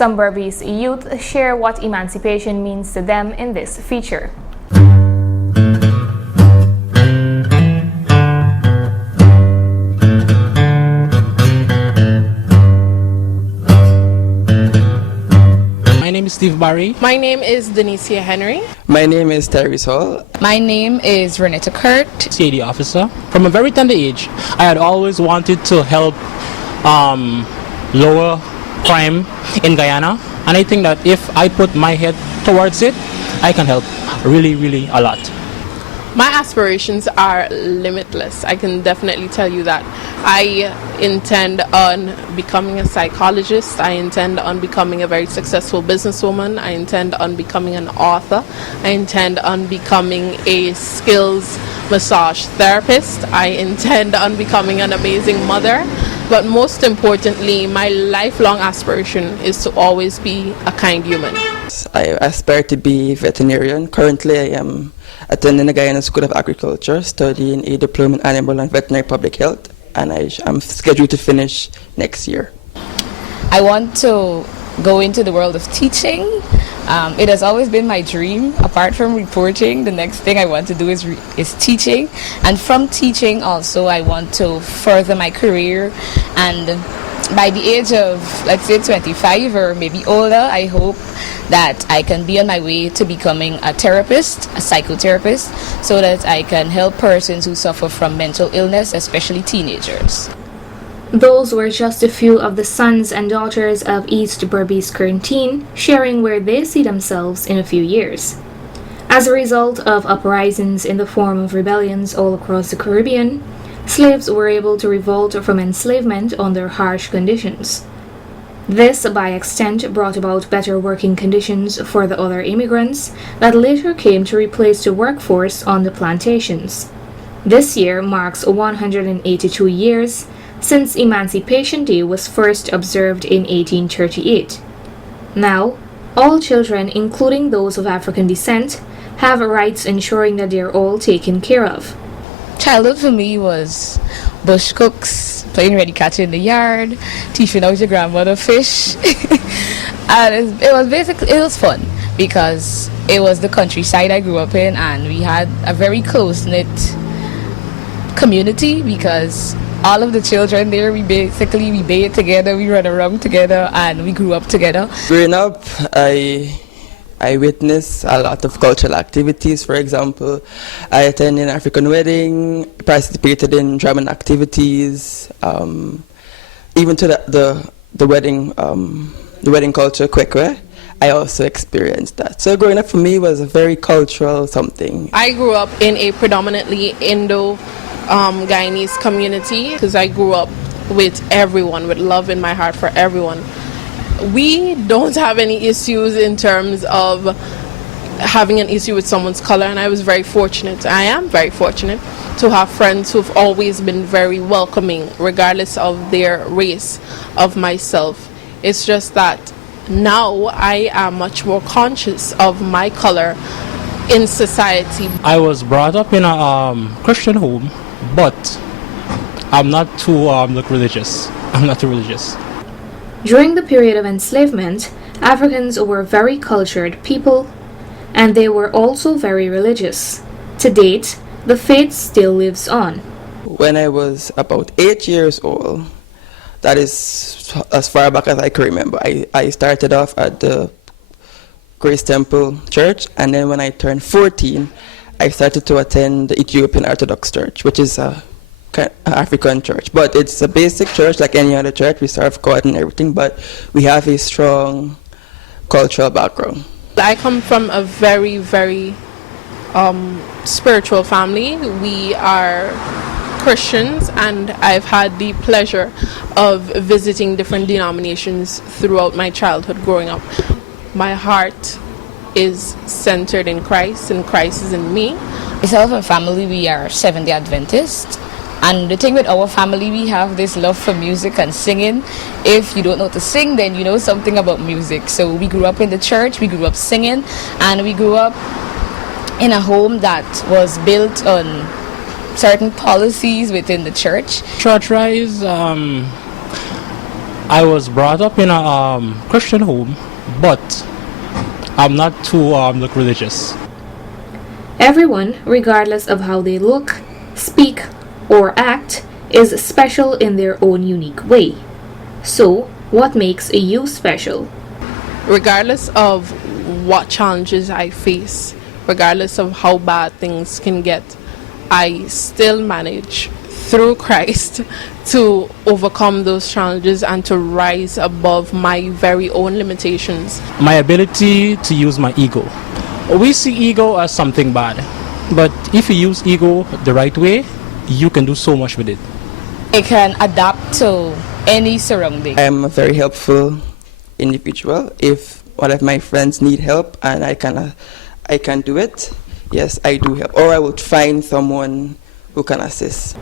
Some Berbice youth share what emancipation means to them in this feature. My name is Steve Barry. My name is Denicia Henry. My name is Terry Hall. My name is Renetta Kurt. CAD officer. From a very tender age, I had always wanted to help lower crime in Guyana, and I think that if I put my head towards it, I can help really a lot. My aspirations are limitless. I can definitely tell you that. I intend on becoming a psychologist. I intend on becoming a very successful businesswoman. I intend on becoming an author. I intend on becoming a skills massage therapist. I intend on becoming an amazing mother. But most importantly, my lifelong aspiration is to always be a kind human. I aspire to be a veterinarian. Currently, I am attending the Guyana School of Agriculture, studying a diploma in animal and veterinary public health, and I'm scheduled to finish next year. I want to go into the world of teaching. It has always been my dream. Apart from reporting, the next thing I want to do is teaching. And from teaching also, I want to further my career. And by the age of, let's say, 25 or maybe older, I hope that I can be on my way to becoming a therapist, a psychotherapist, so that I can help persons who suffer from mental illness, especially teenagers. Those were just a few of the sons and daughters of East Berbice Quarantine sharing where they see themselves in a few years. As a result of uprisings in the form of rebellions all across the Caribbean, slaves were able to revolt from enslavement under harsh conditions. This, by extent, brought about better working conditions for the other immigrants that later came to replace the workforce on the plantations. This year marks 182 years since Emancipation Day was first observed in 1838. Now, all children, including those of African descent, have rights ensuring that they are all taken care of. Childhood for me was bush cooks, playing ready catch in the yard, teaching out your grandmother fish. And it was fun because it was the countryside I grew up in, and we had a very close-knit community because all of the children there, we bathed together, we ran around together, and we grew up together. Growing up, I witnessed a lot of cultural activities. For example, I attended an African wedding, participated in drumming activities, even to the wedding culture, kwekwe. I also experienced that. So growing up for me was a very cultural something. I grew up in a predominantly Indo-Guyanese community because I grew up with everyone, with love in my heart for everyone. We don't have any issues in terms of having an issue with someone's color, and I was very fortunate. I am very fortunate to have friends who've always been very welcoming, regardless of their race, of myself. It's just that now I am much more conscious of my color in society. I was brought up in a Christian home, but I'm not too religious. I'm not too religious. During the period of enslavement, Africans were very cultured people, and they were also very religious. To date, the faith still lives on. When I was about 8 years old, that is as far back as I can remember, I started off at the Grace Temple Church, and then when I turned 14, I started to attend the Ethiopian Orthodox Church, which is a African church, but it's a basic church like any other church. We serve God and everything, but we have a strong cultural background. I come from a very spiritual family. We are Christians, and I've had the pleasure of visiting different denominations throughout my childhood growing up. My heart is centered in Christ, and Christ is in me. Myself and family, we are Seventh-day Adventists. And the thing with our family, we have this love for music and singing. If you don't know to sing, then you know something about music. So we grew up in the church, we grew up singing, and we grew up in a home that was built on certain policies within the church. Church Rise I was brought up in a Christian home, but I'm not too religious. Everyone, regardless of how they look, speak, or act, is special in their own unique way. So, what makes you special? Regardless of what challenges I face, regardless of how bad things can get, I still manage through Christ to overcome those challenges and to rise above my very own limitations. My ability to use my ego. We see ego as something bad, but if you use ego the right way, you can do so much with it. I can adapt to any surrounding. I'm a very helpful individual. If one of my friends need help and I can do it, yes, I do help. Or I would find someone who can assist.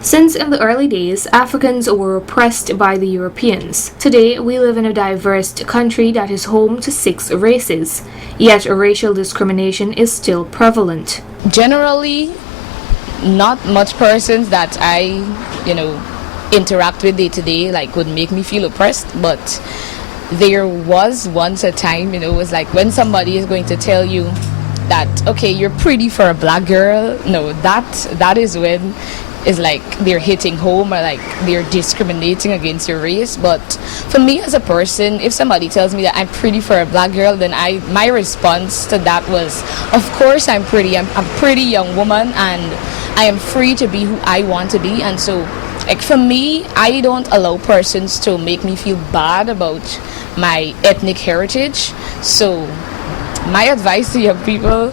Since in the early days, Africans were oppressed by the Europeans, today we live in a diverse country that is home to 6 races, yet racial discrimination is still prevalent. Generally, not much persons that I, interact with day to day would make me feel oppressed, but there was once a time, it was like when somebody is going to tell you that, okay, you're pretty for a black girl, no, that is when it's like they're hitting home or like they're discriminating against your race. But for me as a person, if somebody tells me that I'm pretty for a black girl, then my response to that was, of course I'm pretty. I'm a pretty young woman and I am free to be who I want to be. And so for me, I don't allow persons to make me feel bad about my ethnic heritage. So my advice to young people,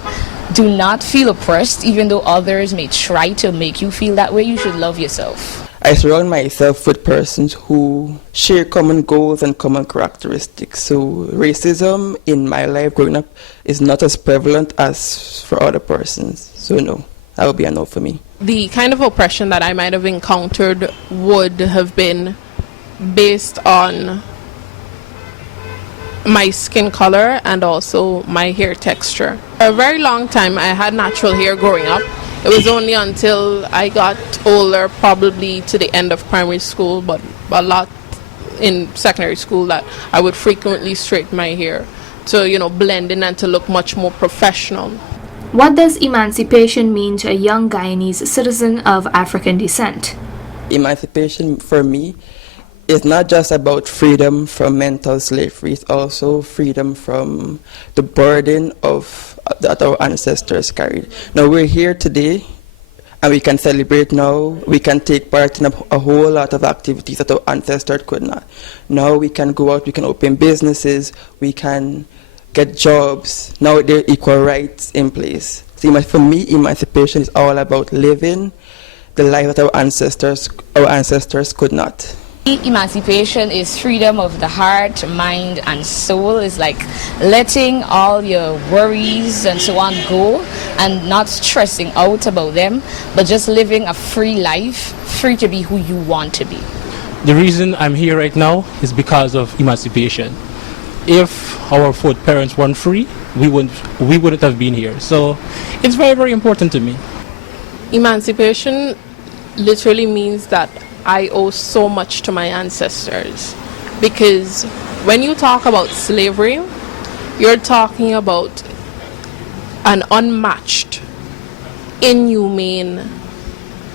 do not feel oppressed, even though others may try to make you feel that way. You should love yourself. I surround myself with persons who share common goals and common characteristics. So racism in my life growing up is not as prevalent as for other persons. So no, that would be a no for me. The kind of oppression that I might have encountered would have been based on my skin color and also my hair texture. For a very long time I had natural hair growing up. It was only until I got older, probably to the end of primary school, but a lot in secondary school, that I would frequently straighten my hair to blend in and to look much more professional. What does emancipation mean to a young Guyanese citizen of African descent? Emancipation for me is not just about freedom from mental slavery, it's also freedom from the burden that our ancestors carried. Now we're here today and we can celebrate now, we can take part in a whole lot of activities that our ancestors could not. Now we can go out, we can open businesses, we can get jobs. Now there are equal rights in place. So for me, emancipation is all about living the life that our ancestors could not. Emancipation is freedom of the heart, mind, and soul. It's like letting all your worries and so on go and not stressing out about them, but just living a free life, free to be who you want to be. The reason I'm here right now is because of emancipation. If our food parents weren't free, we wouldn't have been here. So it's very, very important to me. Emancipation literally means that I owe so much to my ancestors, because when you talk about slavery, you're talking about an unmatched, inhumane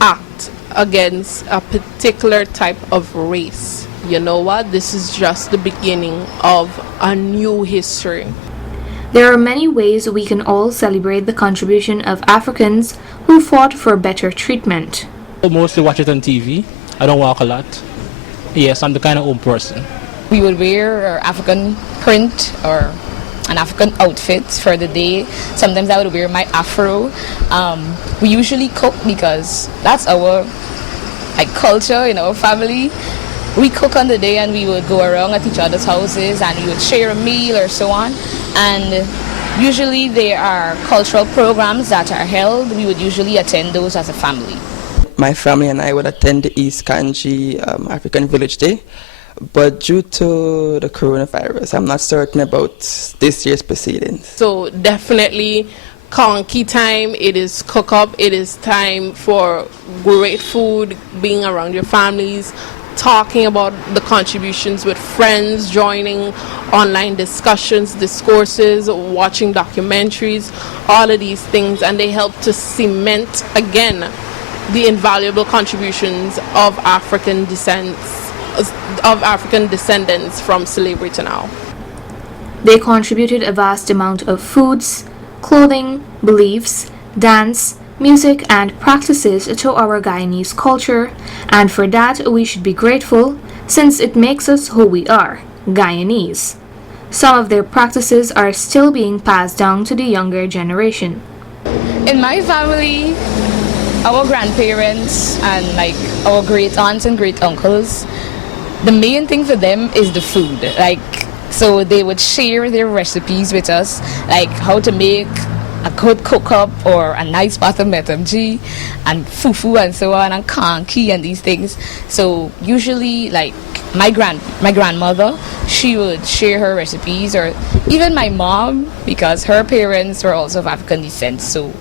act against a particular type of race. You know what? This is just the beginning of a new history. There are many ways we can all celebrate the contribution of Africans who fought for better treatment. I mostly watch it on TV. I don't walk a lot. Yes, I'm the kind of old person. We would wear our African print or an African outfit for the day. Sometimes I would wear my afro. We usually cook because that's our culture in our family. We cook on the day and we would go around at each other's houses and we would share a meal or so on. And usually there are cultural programs that are held. We would usually attend those as a family. My family and I would attend the East Kanji African Village Day, but due to the coronavirus, I'm not certain about this year's proceedings. So definitely Konki time, it is cook up, it is time for great food, being around your families, talking about the contributions with friends, joining online discussions, discourses, watching documentaries, all of these things, and they help to cement again the invaluable contributions of African descendants from slavery to now. They contributed a vast amount of foods, clothing, beliefs, dance, music, and practices to our Guyanese culture, and for that we should be grateful since it makes us who we are, Guyanese. Some of their practices are still being passed down to the younger generation. In my family, our grandparents and like our great aunts and great uncles, the main thing for them is the food. So they would share their recipes with us, like how to make a good cook-up or a nice bath of metamji and fufu and so on and kanki and these things. So usually like my grandmother, she would share her recipes, or even my mom, because her parents were also of African descent, so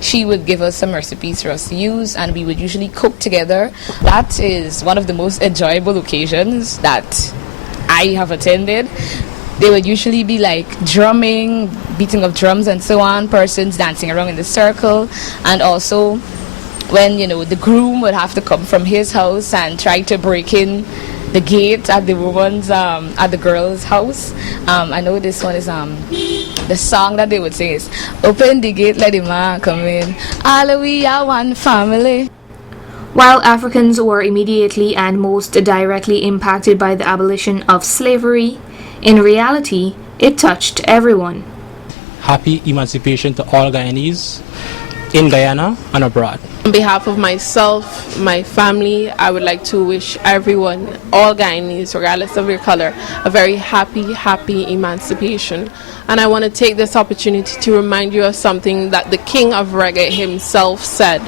she would give us some recipes for us to use and we would usually cook together. That is one of the most enjoyable occasions that I have attended. They would usually be like drumming, beating of drums and so on, persons dancing around in the circle, and also when the groom would have to come from his house and try to break in the gate at the girl's house. I know this one is the song that they would sing is "Open the gate, let the man come in. All we are one family." While Africans were immediately and most directly impacted by the abolition of slavery, in reality, it touched everyone. Happy emancipation to all Guyanese in Guyana and abroad. On behalf of myself, my family, I would like to wish everyone, all Guyanese, regardless of your color, a very happy emancipation. And I want to take this opportunity to remind you of something that the king of reggae himself said.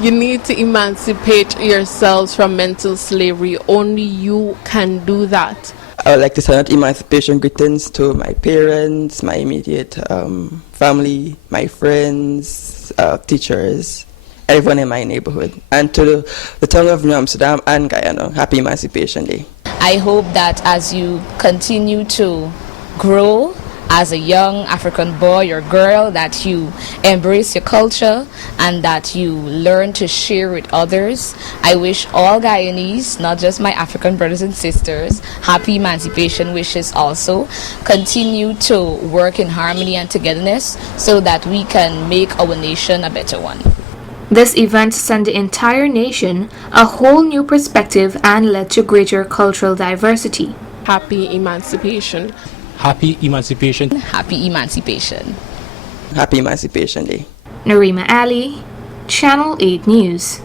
You need to emancipate yourselves from mental slavery. Only you can do that. I would like to send out emancipation greetings to my parents, my immediate family, my friends, teachers, everyone in my neighborhood, and to the town of New Amsterdam and Guyana. Happy Emancipation Day. I hope that as you continue to grow as a young African boy or girl, that you embrace your culture and that you learn to share with others. I wish all Guyanese, not just my African brothers and sisters, happy emancipation wishes also. Continue to work in harmony and togetherness so that we can make our nation a better one. This event sent the entire nation a whole new perspective and led to greater cultural diversity. Happy emancipation. Happy emancipation. Happy emancipation. Happy Emancipation Day. Narima Ali, Channel 8 News.